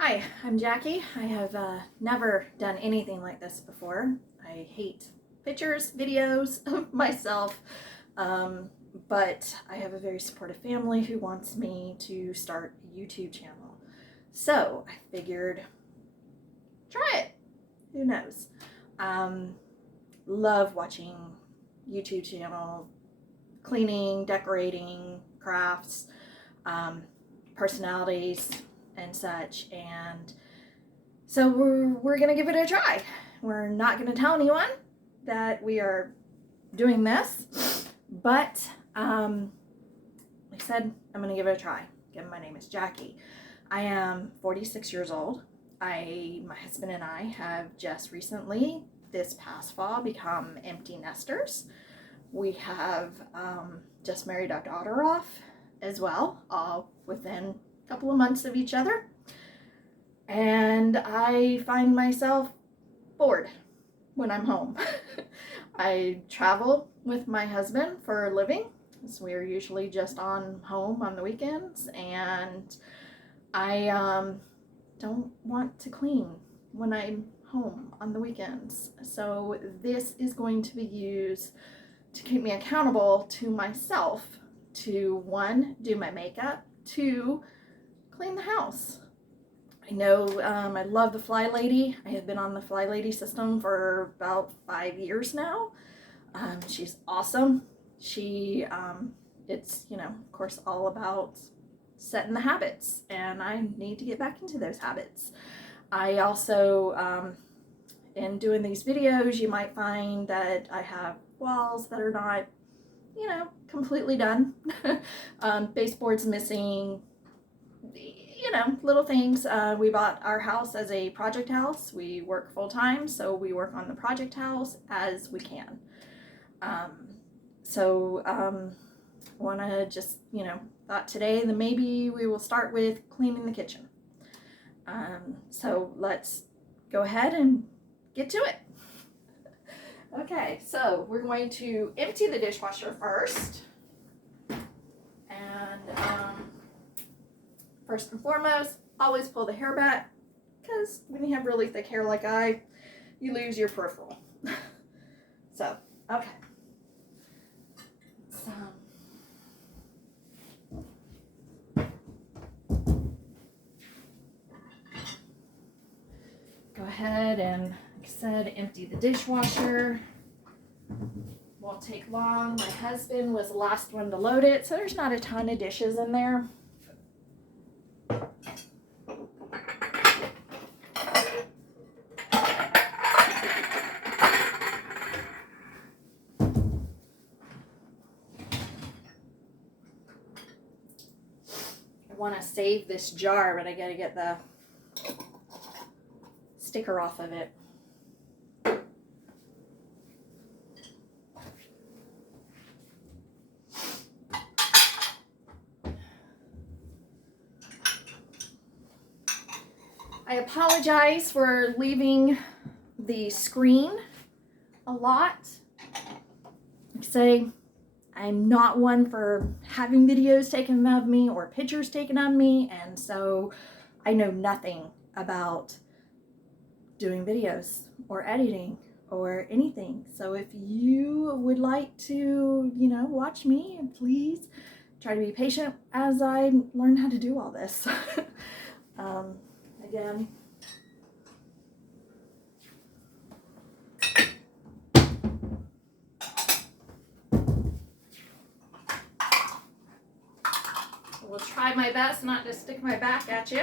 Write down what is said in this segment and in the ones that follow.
Hi, I'm Jackie. I have never done anything like this before. I hate pictures, videos of myself, but I have a very supportive family who wants me to start a YouTube channel. So I figured, try it. Who knows? Love watching YouTube channel, cleaning, decorating, crafts, personalities, and such, and so we're gonna give it a try. We're not gonna tell anyone that we are doing this, but like I said, I'm gonna give it a try. Again, my name is Jackie. I am 46 years old. My husband and I have just recently, this past fall, become empty nesters. We have just married our daughter off as well, all within couple of months of each other, and I find myself bored when I'm home. I travel with my husband for a living, so we're usually just home on the weekends, and I don't want to clean when I'm home on the weekends. So this is going to be used to keep me accountable to myself to, one, do my makeup, two, clean the house. I know I love the Flylady. I have been on the Flylady system for about 5 years now. She's awesome. It's, of course, all about setting the habits, and I need to get back into those habits. I also, in doing these videos, you might find that I have walls that are not, completely done. Baseboards missing, little things. We bought our house as a project house. We work full time, so we work on the project house as we can. Want to just, thought today that maybe we will start with cleaning the kitchen. So let's go ahead and get to it. Okay, so we're going to empty the dishwasher first. And first and foremost, always pull the hair back, because when you have really thick hair like I, you lose your peripheral. So, okay. So, go ahead and, like I said, empty the dishwasher. Won't take long. My husband was the last one to load it, so there's not a ton of dishes in there. I want to save this jar, but I gotta get the sticker off of it. I apologize for leaving the screen a lot. Like I say, I'm not one for having videos taken of me or pictures taken of me, and so I know nothing about doing videos or editing or anything. So if you would like to, watch me, please try to be patient as I learn how to do all this. Again, will try my best not to stick my back at you.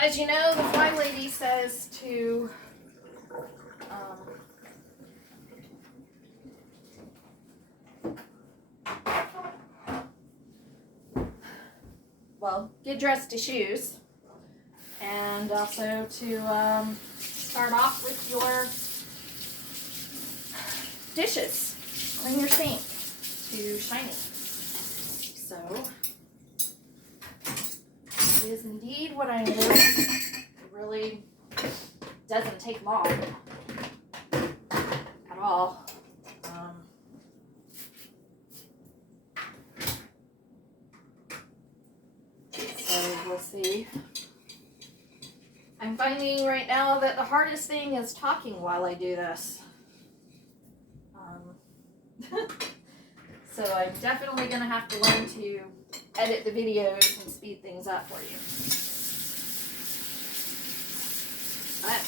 as you know, the Flylady says to well, get dressed to shoes, and also to start off with your dishes. Clean your sink to shiny. So, it is indeed what I'm doing. It really doesn't take long at all. So we'll see. I'm finding right now that the hardest thing is talking while I do this. So I'm definitely going to have to learn to edit the videos and speed things up for you. But,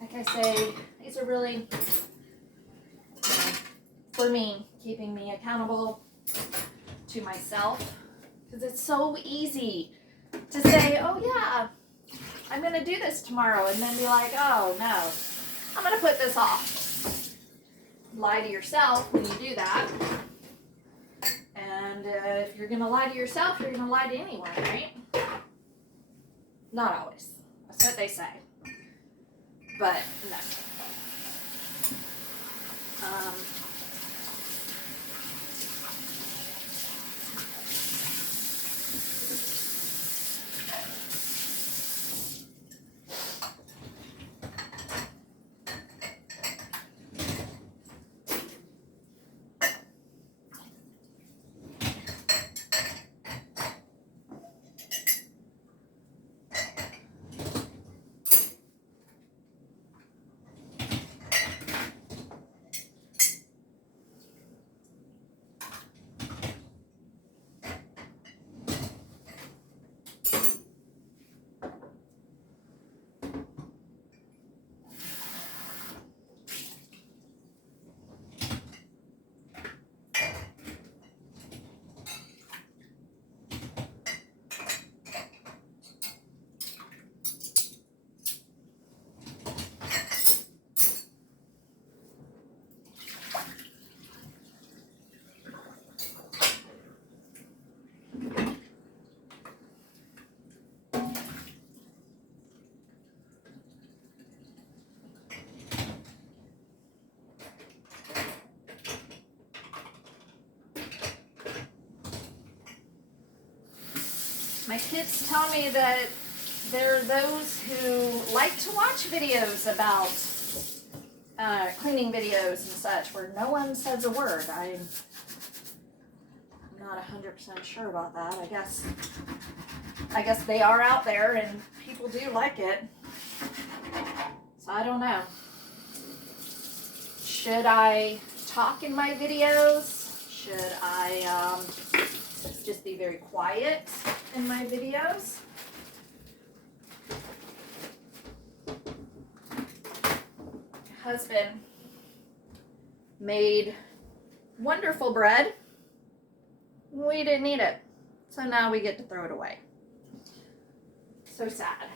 like I say, these are really, for me, keeping me accountable to myself. Because it's so easy to say, oh yeah, I'm going to do this tomorrow. And then be like, oh no, I'm going to put this off. Lie to yourself when you do that. And if you're going to lie to yourself, you're going to lie to anyone, right? Not always. That's what they say. But no. My kids tell me that there are those who like to watch videos about cleaning videos and such where no one says a word. I'm not 100% sure about that. I guess they are out there and people do like it. So I don't know. Should I talk in my videos? Should I just be very quiet in my videos? My husband made wonderful bread. We didn't eat it, so now we get to throw it away. So sad.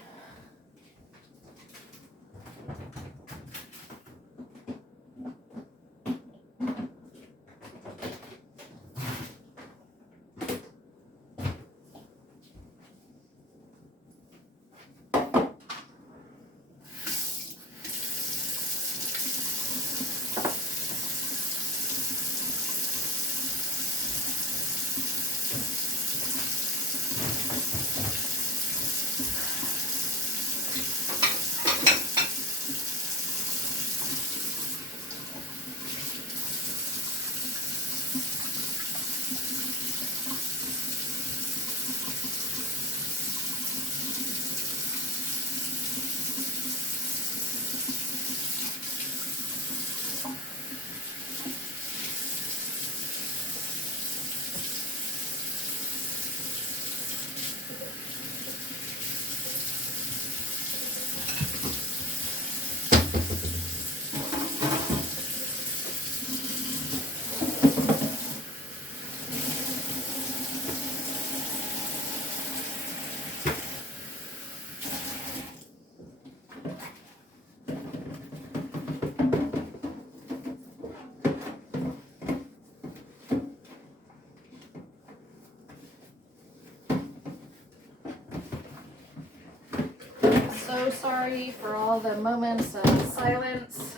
so sorry for all the moments of silence.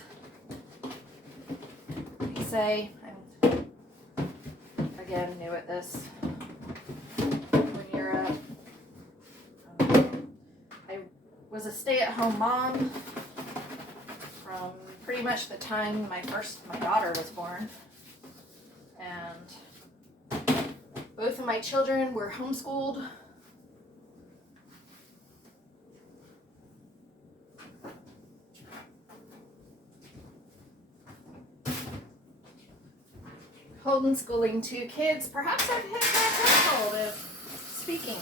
I say, I'm again new at this. When you're I was a stay-at-home mom from pretty much the time my daughter was born, and both of my children were homeschooled. Homeschooling 2 kids, perhaps I've hit that threshold of speaking.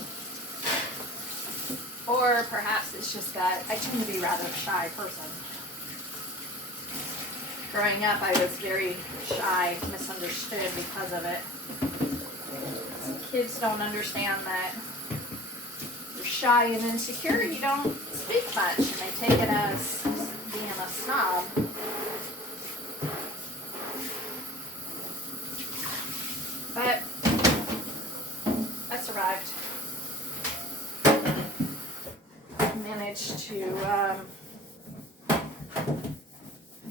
Or perhaps it's just that I tend to be rather a shy person. Growing up, I was very shy, misunderstood because of it. Kids don't understand that you're shy and insecure, you don't speak much, and they take it as being a snob. But I survived. I managed to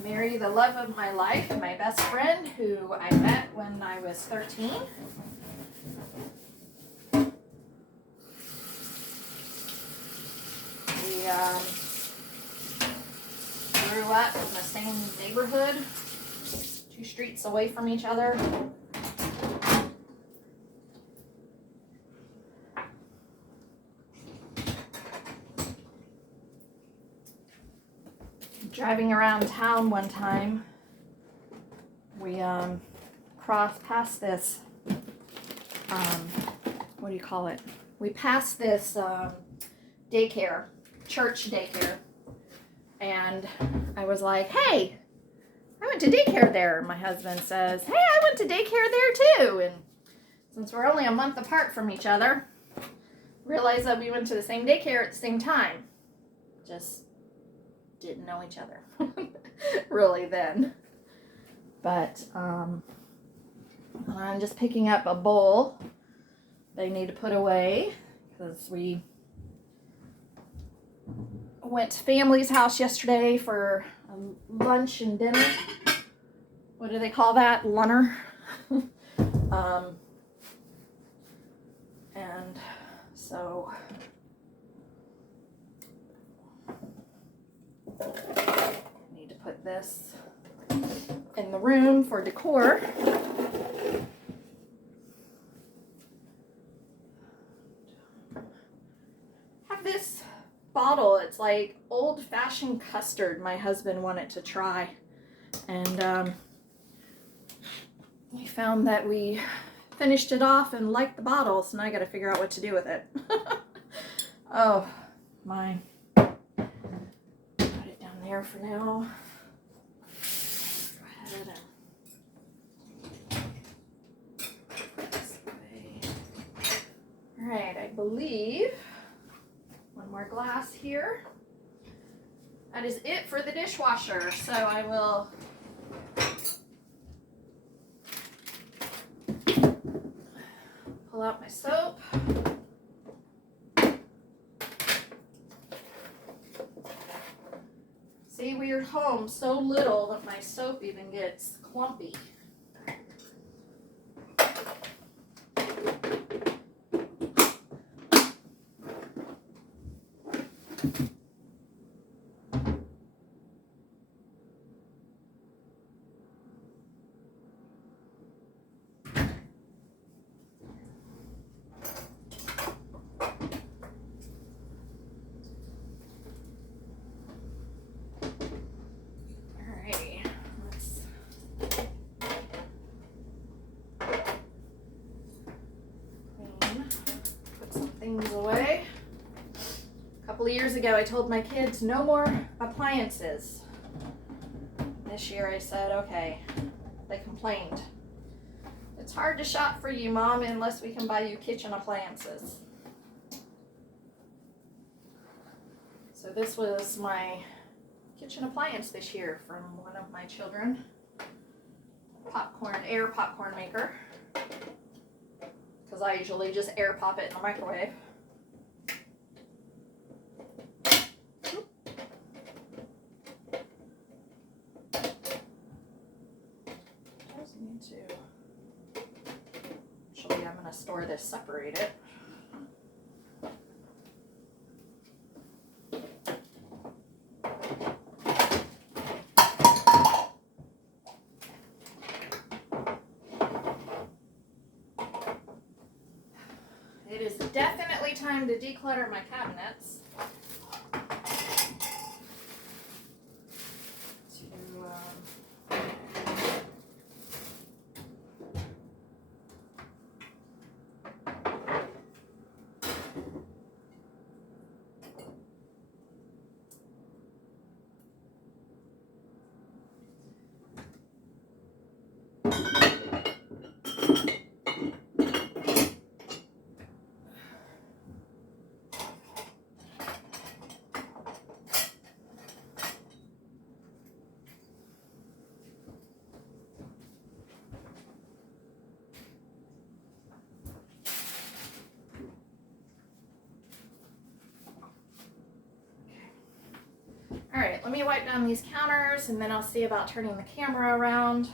marry the love of my life, my best friend, who I met when I was 13. We grew up in the same neighborhood, 2 streets away from each other. Driving around town one time, we crossed past this, what do you call it? We passed this daycare, church daycare, and I was like, hey, I went to daycare there. My husband says, hey, I went to daycare there too. And since we're only a month apart from each other, realized that we went to the same daycare at the same time. Just didn't know each other really then. But I'm just picking up a bowl they need to put away because we went to family's house yesterday for lunch and dinner. What do they call that? Lunner. And so I need to put this in the room for decor. Have this bottle. It's like old-fashioned custard my husband wanted to try. And we found that we finished it off and liked the bottle, so now I got to figure out what to do with it. Oh, my. Put it down there for now. Go ahead and put this away. All right, I believe one more glass here. That is it for the dishwasher. So I will pull out my soap. See, we're home so little that my soap even gets clumpy. Things away. A couple of years ago I told my kids no more appliances. This year I said okay. They complained. It's hard to shop for you, Mom, unless we can buy you kitchen appliances. So this was my kitchen appliance this year from one of my children. Air popcorn maker. Because I usually just air pop it in the microwave. need to, actually I'm going to store this separated. It is definitely time to declutter my cabinets. All right, let me wipe down these counters and then I'll see about turning the camera around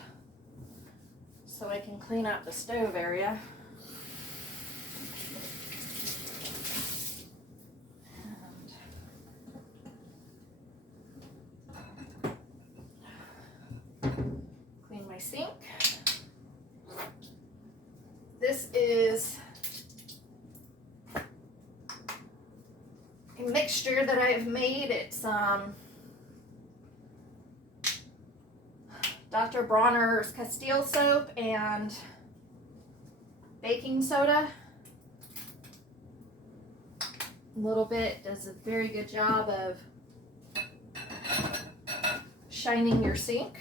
so I can clean up the stove area. And clean my sink. This is a mixture that I've made. It's Dr. Bronner's Castile soap and baking soda. A little bit does a very good job of shining your sink.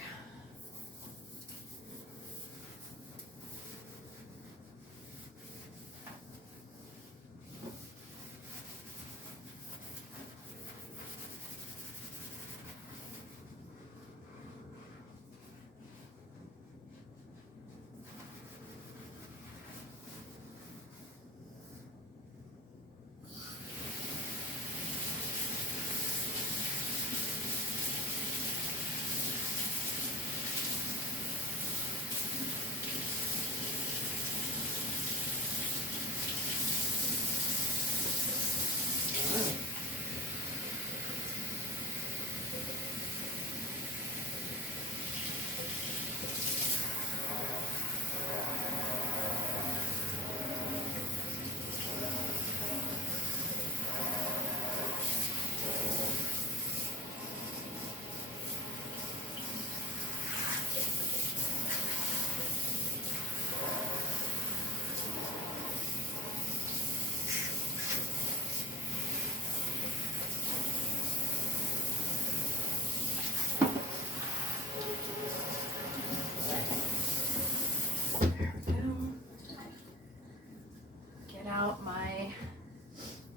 Out my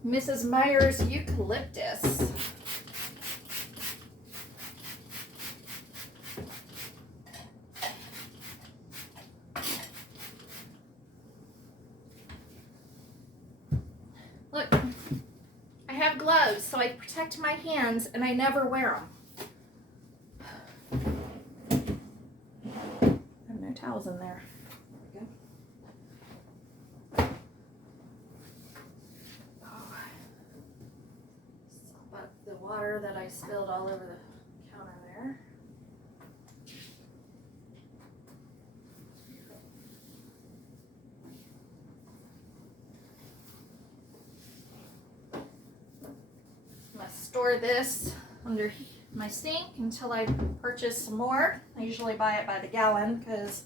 Mrs. Meyer's eucalyptus. Look, I have gloves so I protect my hands and I never wear them. I have no towels in there. Water that I spilled all over the counter there. I'm going to store this under my sink until I purchase some more. I usually buy it by the gallon because,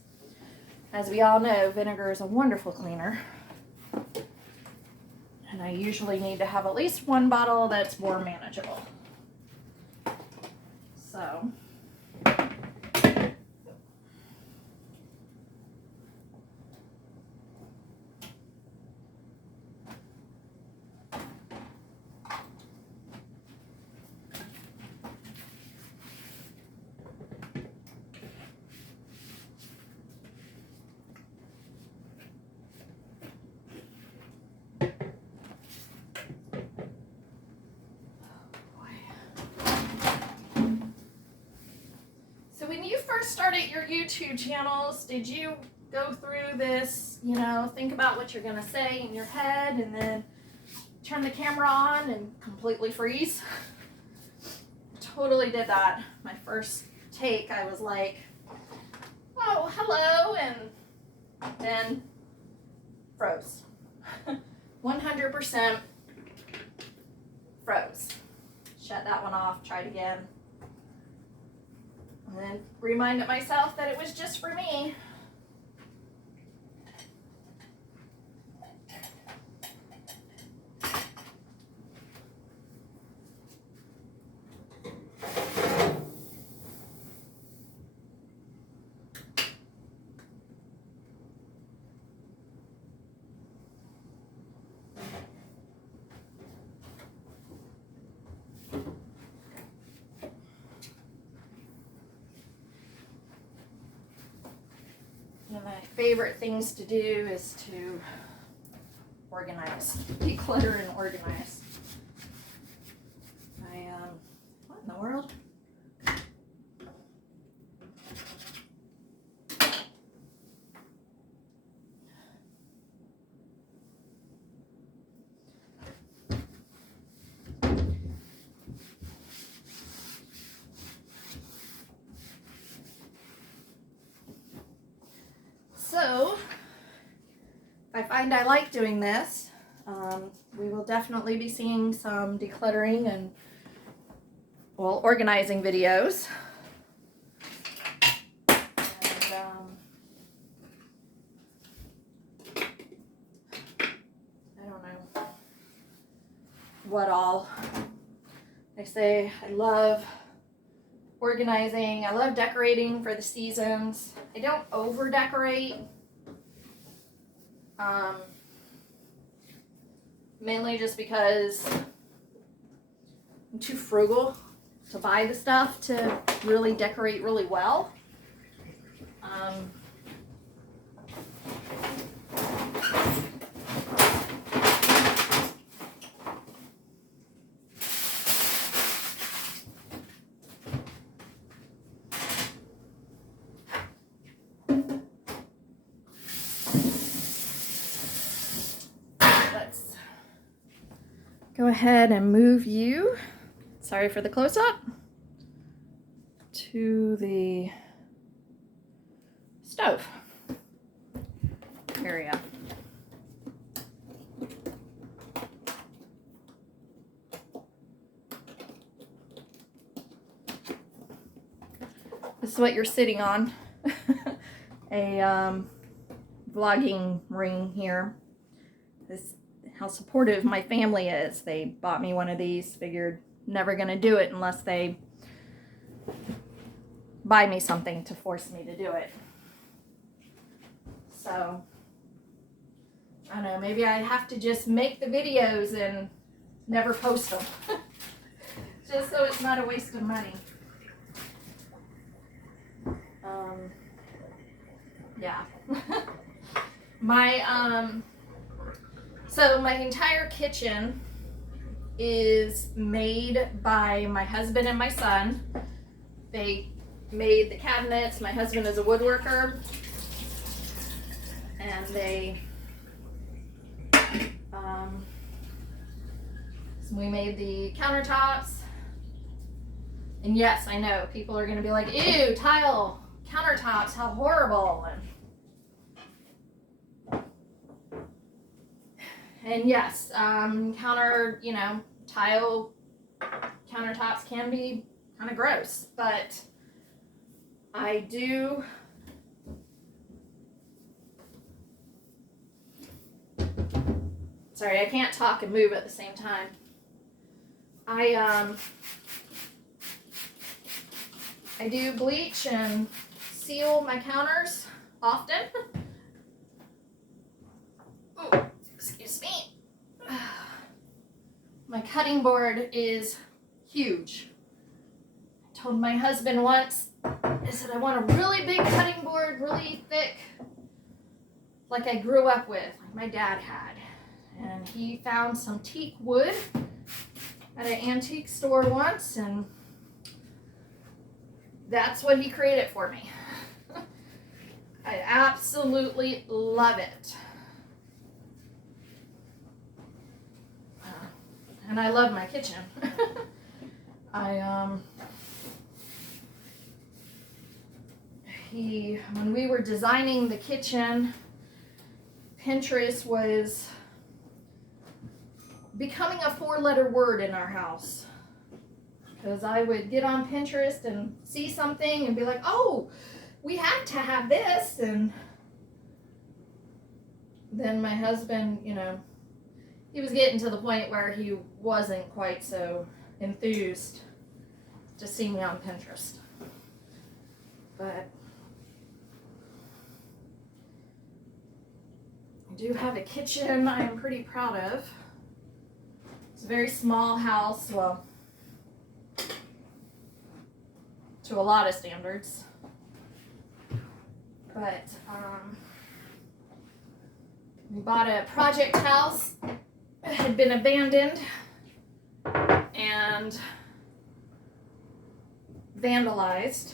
as we all know, vinegar is a wonderful cleaner. And I usually need to have at least one bottle that's more manageable. So, first started your YouTube channels, did you go through this, you know, think about what you're going to say in your head and then turn the camera on and completely freeze? Totally did that. My first take, I was like, oh, hello, and then froze. 100% froze. Shut that one off, tried again. And then reminded myself that it was just for me. One of my favorite things to do is to organize, declutter and organize. What in the world? So, if I find I like doing this, we will definitely be seeing some decluttering and, well, organizing videos. And, I don't know what all. I say I love organizing. I love decorating for the seasons. I don't over decorate. Mainly just because I'm too frugal to buy the stuff to really decorate really well. Let's go ahead and move you, sorry for the close-up, to the stove area. This is what you're sitting on. A vlogging ring here. This how supportive my family is. They bought me one of these, figured never gonna do it unless they buy me something to force me to do it. So I don't know, maybe I have to just make the videos and never post them. Just so it's not a waste of money. Yeah. So my entire kitchen is made by my husband and my son. They made the cabinets. My husband is a woodworker, and so we made the countertops. And yes, I know people are going to be like, ew, tile countertops, how horrible. And yes, tile countertops can be kind of gross, but I do sorry, I can't talk and move at the same time. I do bleach and seal my counters often. Ooh, excuse me. My cutting board is huge. I told my husband once, I said, I want a really big cutting board, really thick, like I grew up with, like my dad had. And he found some teak wood at an antique store once, and that's what he created for me. I absolutely love it. And I love my kitchen. When we were designing the kitchen, Pinterest was becoming a 4-letter word in our house. Because I would get on Pinterest and see something and be like, oh, we have to have this. And then my husband, you know, he was getting to the point where he wasn't quite so enthused to see me on Pinterest. But I do have a kitchen I am pretty proud of. It's a very small house, well, to a lot of standards. But we bought a project house. It had been abandoned and vandalized.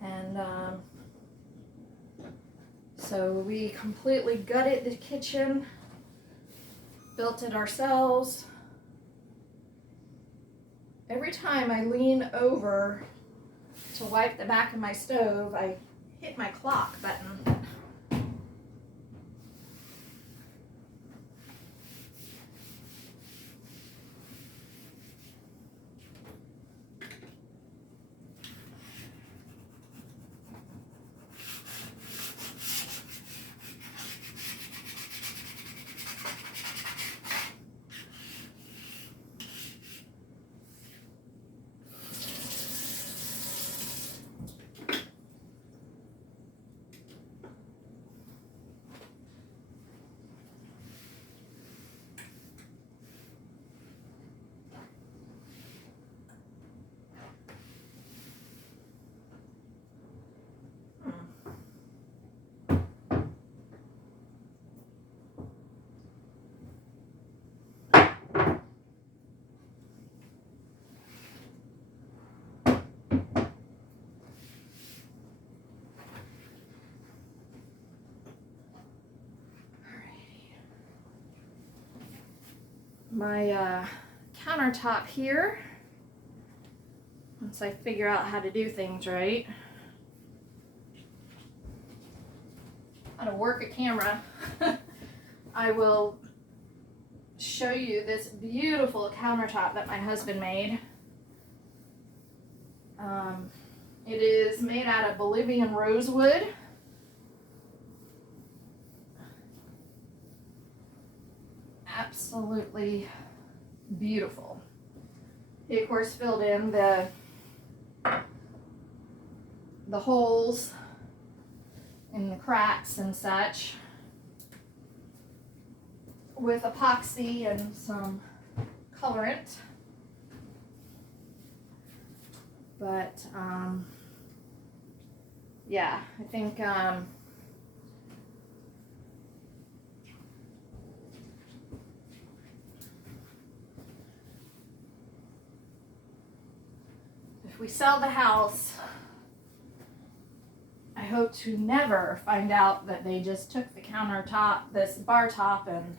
And so we completely gutted the kitchen, built it ourselves. Every time I lean over to wipe the back of my stove, I hit my clock button. My countertop here, once I figure out how to do things right, how to work a camera, I will show you this beautiful countertop that my husband made. It is made out of Bolivian rosewood. Absolutely beautiful. He of course filled in the holes in the cracks and such with epoxy and some colorant. But yeah, I think if we sell the house, I hope to never find out that they just took the countertop, this bar top, and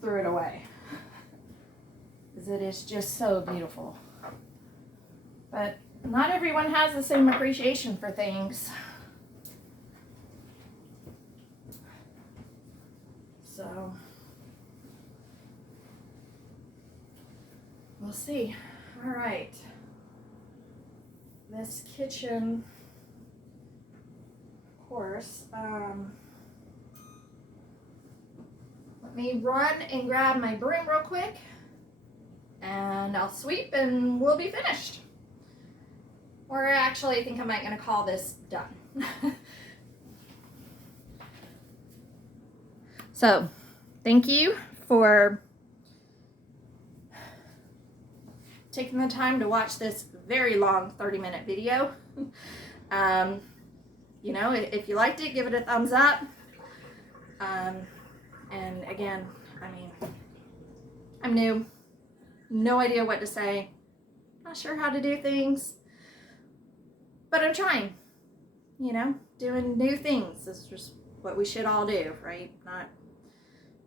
threw it away. Because it is just so beautiful. But not everyone has the same appreciation for things. So we'll see. All right. This kitchen, of course, let me run and grab my broom real quick, and I'll sweep and we'll be finished. Or actually, I think I might gonna call this done. So, thank you for taking the time to watch this very long 30-minute video. You know, if you liked it, give it a thumbs up. And again, I mean, I'm new. no idea what to say, not sure how to do things, but I'm trying, you know, doing new things. This is just what we should all do, right? Not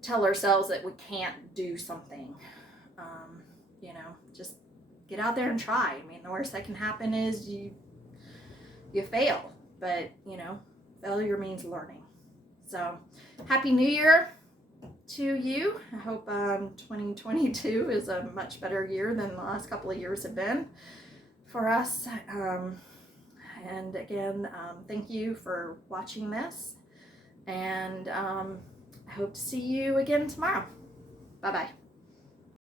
tell ourselves that we can't do something. You know, just get out there and try. I mean, the worst that can happen is you fail, but you know, failure means learning. So, Happy New Year to you. I hope 2022 is a much better year than the last couple of years have been for us. And again, thank you for watching this, and I hope to see you again tomorrow. Bye-bye.